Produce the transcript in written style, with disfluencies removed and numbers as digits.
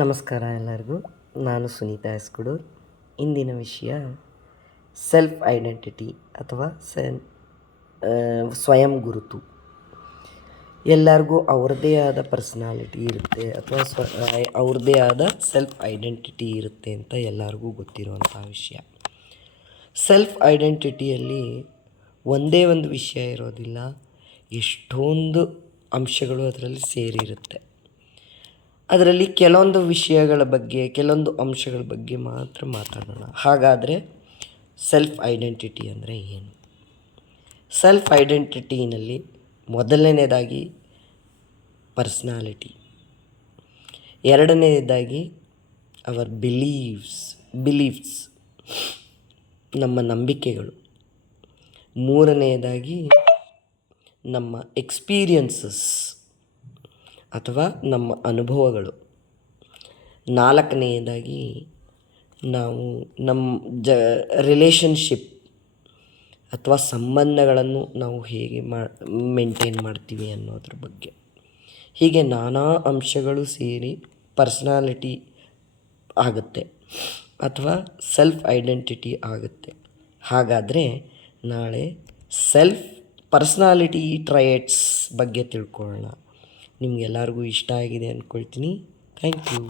ನಮಸ್ಕಾರ ಎಲ್ಲರಿಗೂ. ನಾನು ಸುನೀತಾ ಎಸ್ಕುಡೂರ್. ಇಂದಿನ ವಿಷಯ ಸೆಲ್ಫ್ ಐಡೆಂಟಿಟಿ ಅಥವಾ ಸ್ವಯಂ ಗುರುತು. ಎಲ್ಲರಿಗೂ ಅವ್ರದ್ದೇ ಆದ ಪರ್ಸ್ನಾಲಿಟಿ ಇರುತ್ತೆ ಅಥವಾ ಅವ್ರದ್ದೇ ಆದ ಸೆಲ್ಫ್ ಐಡೆಂಟಿಟಿ ಇರುತ್ತೆ ಅಂತ ಎಲ್ಲರಿಗೂ ಗೊತ್ತಿರುವಂಥ ವಿಷಯ. ಸೆಲ್ಫ್ ಐಡೆಂಟಿಟಿಯಲ್ಲಿ ಒಂದೇ ಒಂದು ವಿಷಯ ಇರೋದಿಲ್ಲ, ಎಷ್ಟೊಂದು ಅಂಶಗಳು ಅದರಲ್ಲಿ ಸೇರಿರುತ್ತೆ. ಅದರಲ್ಲಿ ಕೆಲವೊಂದು ವಿಷಯಗಳ ಬಗ್ಗೆ, ಕೆಲವೊಂದು ಅಂಶಗಳ ಬಗ್ಗೆ ಮಾತ್ರ ಮಾತಾಡೋಣ. ಹಾಗಾದರೆ ಸೆಲ್ಫ್ ಐಡೆಂಟಿಟಿ ಅಂದರೆ ಏನು? ಸೆಲ್ಫ್ ಐಡೆಂಟಿಟಿನಲ್ಲಿ ಮೊದಲನೇದಾಗಿ ಪರ್ಸ್ನಾಲಿಟಿ, ಎರಡನೇದಾಗಿ ಅವರ್ ಬಿಲೀವ್ಸ್ ನಮ್ಮ ನಂಬಿಕೆಗಳು, ಮೂರನೆಯದಾಗಿ ನಮ್ಮ ಎಕ್ಸ್ಪೀರಿಯನ್ಸಸ್ ಅಥವಾ ನಮ್ಮ ಅನುಭವಗಳು, ನಾಲ್ಕನೆಯದಾಗಿ ನಾವು ನಮ್ಮ ರಿಲೇಷನ್ಶಿಪ್ ಅಥವಾ ಸಂಬಂಧಗಳನ್ನು ನಾವು ಹೇಗೆ ಮೇಂಟೈನ್ ಮಾಡ್ತೀವಿ ಅನ್ನೋದ್ರ ಬಗ್ಗೆ. ಹೀಗೆ ನಾನಾ ಅಂಶಗಳು ಸೇರಿ ಪರ್ಸ್ನಾಲಿಟಿ ಆಗುತ್ತೆ ಅಥವಾ ಸೆಲ್ಫ್ ಐಡೆಂಟಿಟಿ ಆಗುತ್ತೆ. ಹಾಗಾದರೆ ನಾಳೆ ಪರ್ಸ್ನಾಲಿಟಿ ಟ್ರೈಟ್ಸ್ ಬಗ್ಗೆ ತಿಳ್ಕೊಳ್ಳೋಣ. ನಿಮಗೆಲ್ಲರಿಗೂ ಇಷ್ಟ ಆಗಿದೆ ಅಂದ್ಕೊಳ್ತೀನಿ. Thank you.